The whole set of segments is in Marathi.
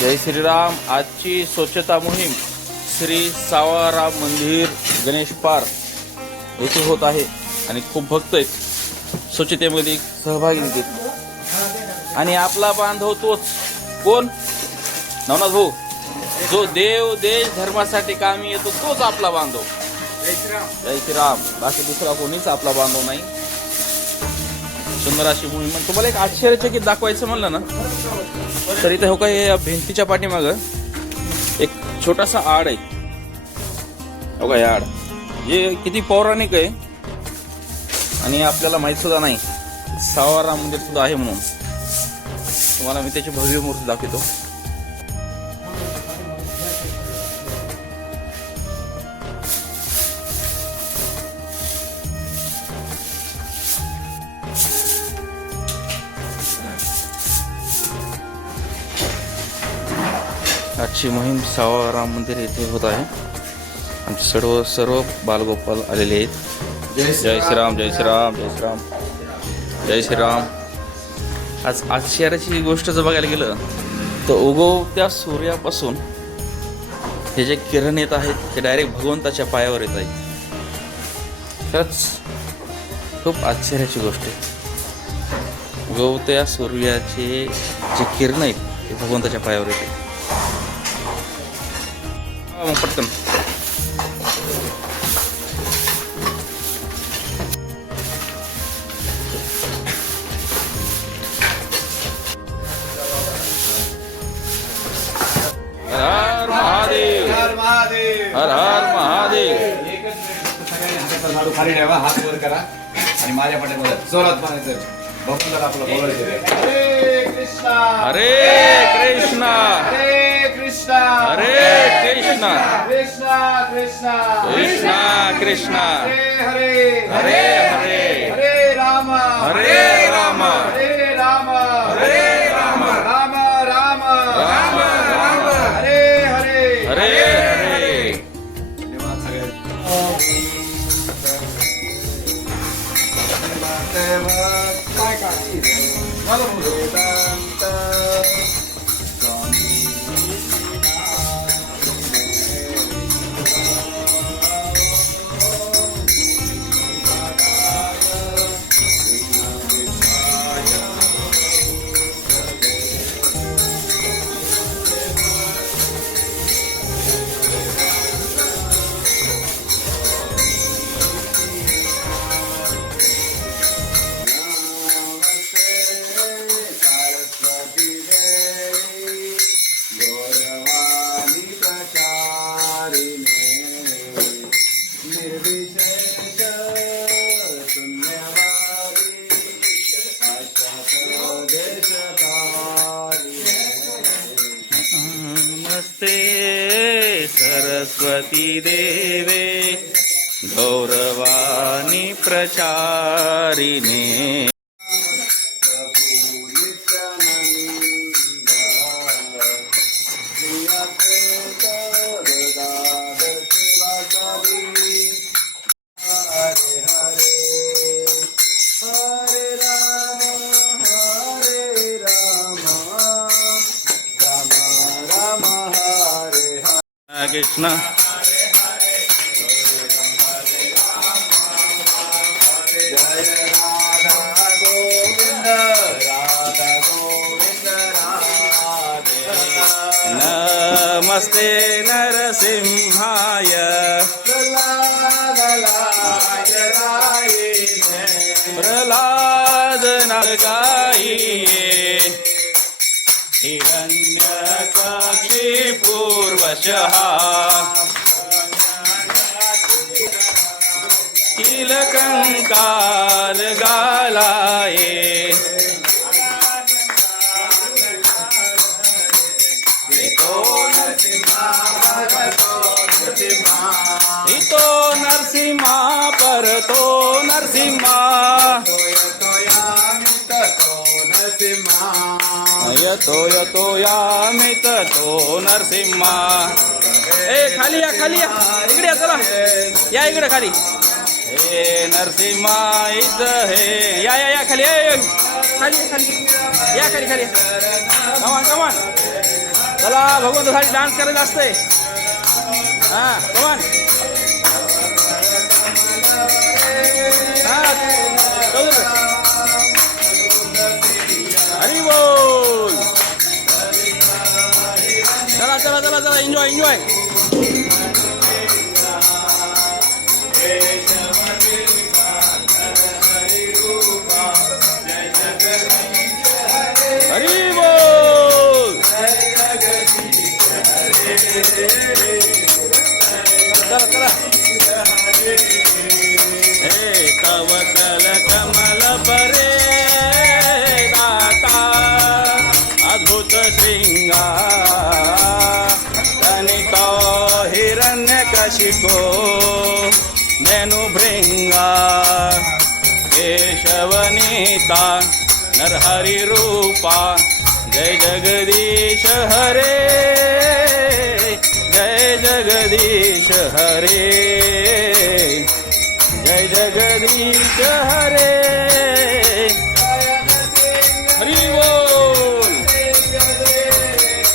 जय श्रीराम. आजची स्वच्छता मोहीम श्री सावळराम मंदिर गणेश पार येथे होत आहे आणि खूप भक्त आहेत स्वच्छतेमध्ये सहभागी होतील. आणि आपला बांधव तोच कोण? नवनाथ भाऊ. जो देव देश धर्मासाठी कामी येतो तोच आपला बांधव. जय श्रीराम. बाकी दुसरा कोणीच आपला बांधव नाही. सुंदर अशी मोहीम. तुम्हाला एक आश्चर्यचकित दाखवायचं म्हणलं ना तर इथे हो का, या भिंतीच्या पाठीमाग एक छोटासा आड आहे. हो का, हे आड हे किती पौराणिक आहे आणि आपल्याला माहित सुद्धा नाही. सावळराम मंदिर सुद्धा आहे म्हणून तुम्हाला मी त्याची भव्य मूर्ती दाखवतो. आजची मोहीम सावळराम मंदिर येथे होत आहे. आमचे सर्व बालगोपाल आलेले आहेत. जय श्रीराम. जय श्रीराम. जय श्रीराम. जय श्रीराम. आज आश्चर्याची गोष्ट जर बघायला गेलं तर उगवत्या सूर्यापासून हे जे किरण येत आहेत ते डायरेक्ट भगवंताच्या पायावर येत आहेत. खरंच खूप आश्चर्याची गोष्ट आहे. उगवत्या सूर्याचे जे किरण आहेत ते भगवंताच्या पायावर येते. पटकन हर हर महादेव. हर महादेव. हर हर महादेव. झाडू खाली ठेवा, हात वर करा आणि माझ्या पाठीमध्ये जोरात म्हणायचं. बघून जरा आपलं बोलायचं. हरे कृष्णा. हरे कृष्णा. हरे कृष्णा. हरे कृष्णा. कृष्णा कृष्णा. कृष्णा कृष्णा. हरे हरे. हरे हरे. हरे राम. हरे राम. हरे राम. हरे राम. राम राम. राम राम. हरे हरे. हरे हरे. धन्यवाद काय काळजी मला वेदांत नमस्ते सरस्वती देवे गौरवाणी प्रचारिणे. कृष्ण. नमस्ते नरसिंहाय. प्रह्लाद नारकाये. हिरण्यकक्षि पूर्वशः. किलकंकाल गालाये. इतो नरसिंहा परतो नरसिंहा. यतो यतो यामित तो नरसिंहा. ए खाली या, खाली या, इकडे या, चला या इकडे खाली. हे नरसिंहा इथं हे या या या खाली या खाली खाली या खाली खाली. कमान कमान. चला भगवंतासाठी डान्स करायचं असतंय. हा कमान. हरी बोल. चला चला चला चला एन्जॉय एन्जॉय. हरी बोल. चला चला. हे तव कल कमल परे दाता अद्भुत श्रृंगार तनित हिरण्यकशिपो धेनु भृंगा केशवनीता नरहरि रूपा जय जगदीश हरे जय जगदीश हरे जय जगदीश हरे. हरी बोल.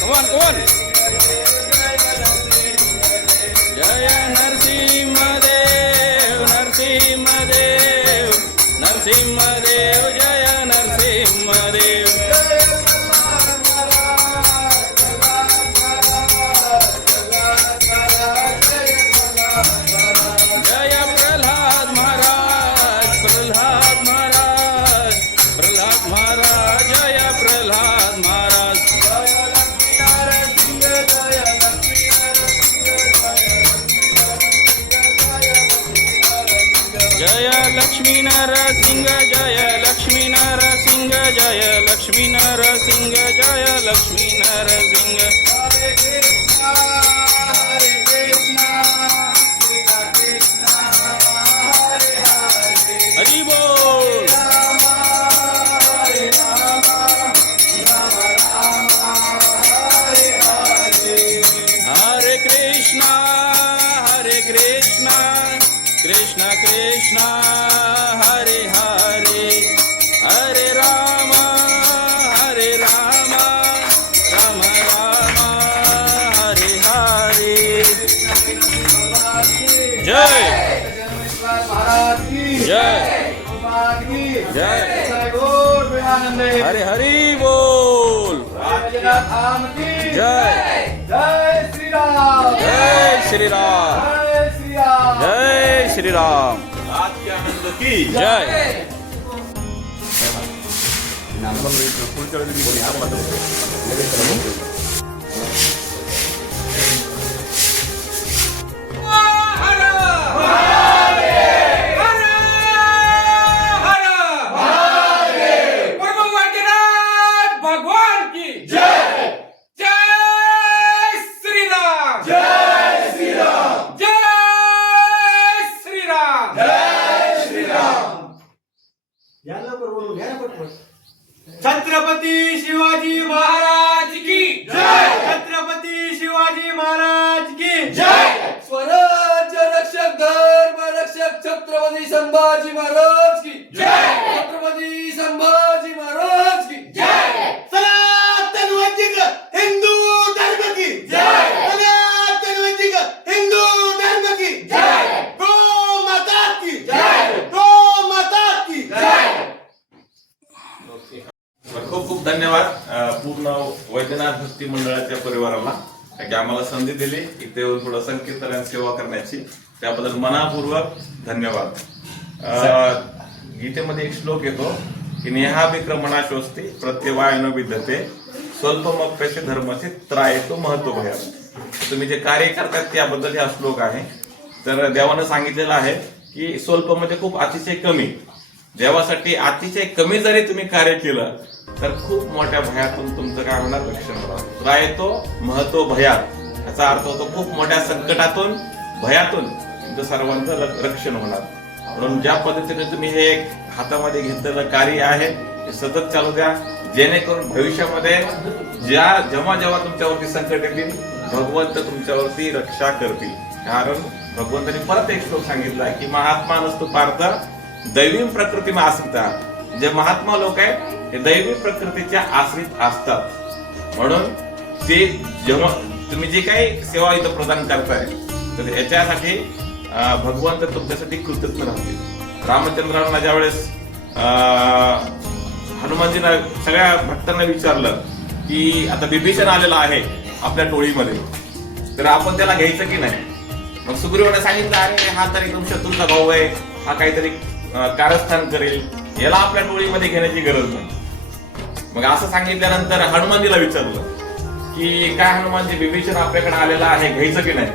कमान कमान. जय नरसिंहदेव नरसिंहदेव नरसिंहदेव जय नरसिंहदेव. जय प्रल्हाद महाराज प्रल्हाद महाराज प्रल्हाद महाराज जय प्रल्हाद महाराज. जय लक्ष्मी नरसिंह जय लक्ष्मी नरसिंह जय लक्ष्मी नरसिंह जय लक्ष्मी नरसिंह. हरी बोल. हरे कृष्णा कृष्ण कृष्ण हरे हरे हरे राम राम राम हरे हरे. जय जय जय. हरे हरि बोल. जय जय श्री राम जय श्री राम जय श्री राम. आज के आनंद की जय. भगवान की जय. जय श्री राम जय श्री राम जय श्री राम जय श्री राम. छत्रपती शिवाजी महाराज की जय. छत्रपती शिवाजी महाराज की जय. स्वराज्य रक्षक धर्म रक्षक छत्रपती संभाजी महाराज की जय. छत्रपती संभाजी महाराज की जय. सनातन वैदिक हिंदू धर्म की जय. सनातन वैदिक हिंदू धर्म की जय. गो माता की जय. गो माता की जय. खूप खूप धन्यवाद पूर्ण वैद्यनाथ भक्ती मंडळाच्या परिवाराला की आम्हाला संधी दिली इथे येऊन थोडं संकीर्तन सेवा करण्याची. त्याबद्दल मनापूर्वक धन्यवाद. गीतेमध्ये एक श्लोक येतो की नेहा विक्रमणाशोस्ती प्रत्यवायन विद्यते स्वल्पमप्यस्य धर्मचे त्रायतो महत्व भयात. तुम्ही जे कार्य करतात त्याबद्दल हा श्लोक आहे. तर देवानं सांगितलेलं आहे की स्वल्प म्हणजे खूप अतिशय कमी. देवासाठी अतिशय कमी जरी तुम्ही कार्य केलं तर खूप मोठ्या भयातून तुमचं काय होणार रक्षण होणार. त्रायतो महत्व भयात याचा अर्थ होतो खूप मोठ्या संकटातून भयातून तुमचं सर्वांचं रक्षण होणार. म्हणून ज्या पद्धतीने तुम्ही हे एक हातामध्ये घेतलेलं कार्य आहे ते सतत चालू द्या जेणेकरून भविष्यामध्ये जेव्हा तुमच्यावरती संकट येतील भगवंत तुमच्यावरती रक्षा करतील. कारण भगवंतांनी परत एक श्लोक सांगितला की महात्मा नसतो पार्थ दैवी प्रकृती आश्रिता. जे महात्मा लोक आहेत ते दैवी प्रकृतीच्या आश्रित असतात. म्हणून ते जेव्हा तुम्ही जे काही सेवा इथं प्रदान करताय तर याच्यासाठी भगवंत तुमच्यासाठी कृतज्ञ राहतील. रामचंद्रांना ज्यावेळेस हनुमानजींना सगळ्या भक्तांना विचारलं की आता विभीषण आलेला आहे आपल्या टोळीमध्ये, तर आपण त्याला घ्यायचं की नाही. मग सुग्रीवाने सांगितलं अरे हा तर एकदम शत्रूचा भाऊ आहे, हा काहीतरी कारस्थान करेल, याला आपल्या टोळीमध्ये घेण्याची गरज नाही. मग असं सांगितल्यानंतर हनुमानजीला विचारलं की काय हनुमानजी विभीषण आपल्याकडे आलेला आहे, घ्यायचं की नाही.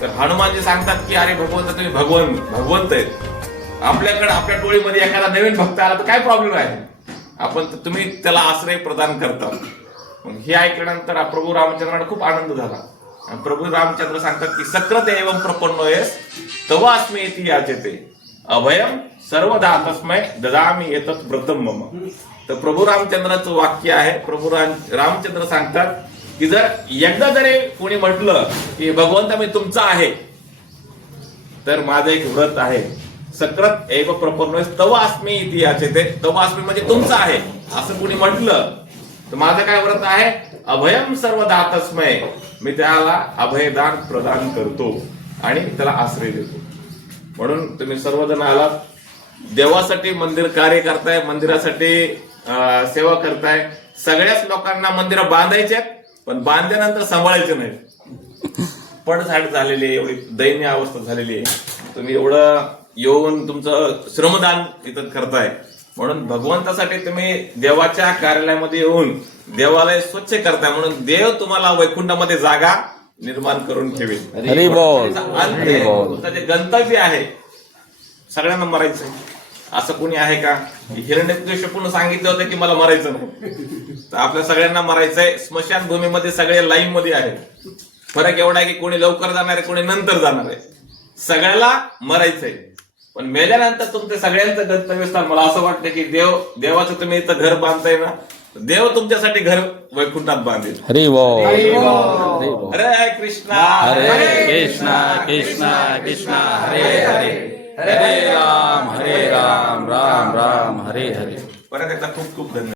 तर हनुमानजी सांगतात की अरे भगवंत तुम्ही भगवंत आहेत, आपल्याकडे आपल्या टोळीमध्ये एखादा नवीन भक्त आला तर काय प्रॉब्लेम आहे, आपण तुम्ही त्याला आश्रय प्रदान करता. मग हे ऐकल्यानंतर प्रभू रामचंद्रांना खूप आनंद झाला. आणि प्रभू रामचंद्र सांगतात की सकृत एवं प्रपन्नोयस तव अस्मि इति याचते अभयम सर्वदा तस्मै ददामि एतत् व्रतम मम. तर प्रभू रामचंद्राचं वाक्य आहे. प्रभू रामचंद्र सांगतात की जर एकदा जरी कोणी म्हटलं की भगवंत मी तुमचा आहे, तर माझं एक व्रत आहे. सकृत एव प्रपन्नोयस तव अस्मि इति याचते. तव अस्मि म्हणजे तुमचं आहे असं कोणी म्हटलं तर माझं काय व्रत आहे, अभयम सर्वदा तस्मै, मी त्याला अभयदान प्रदान करतो आणि त्याला आश्रय देतो. म्हणून तुम्ही सर्वजण आलात, देवासाठी मंदिर कार्य करताय, मंदिरासाठी सेवा करताय. सगळ्याच लोकांना मंदिर बांधायचे पण बांधल्यानंतर सांभाळायचे नाही. पडझाड झालेली आहे, एवढी दयनीय अवस्था झालेली आहे. तुम्ही एवढं येऊन तुमचं श्रमदान इथं करताय, म्हणून भगवंतासाठी तुम्ही देवाच्या कार्यालयामध्ये येऊन देवालय स्वच्छ करताय, म्हणून देव तुम्हाला वैकुंठामध्ये जागा निर्माण करून ठेवेल. हरी बोल. तुमचं जे गंतव्य आहे सगळ्यांना मरायचं. असं कोणी आहे का? हिरण्यकशिपूने सांगितलं होतं की मला मरायचं नाही, तर आपल्या सगळ्यांना मरायचंय. स्मशान भूमीमध्ये सगळे लाईन मध्ये आहेत. फरक एवढा आहे की कोणी लवकर जाणार आहे, कोणी नंतर जाणार आहे. सगळ्याला मरायचंय, पण मेल्यानंतर तुमचं सगळ्यांचं गंतव्य स्थान, मला असं वाटतं की देवाचं तुम्ही इथं घर बांधताय ना, देव तुमच्यासाठी घर वैकुंठात बांधेल. हरी बोल. हरे कृष्णा हरे कृष्णा कृष्णा कृष्णा हरे हरे, हरे राम राम राम हरे हरे. परत एकदा खूप खूप धन्यवाद.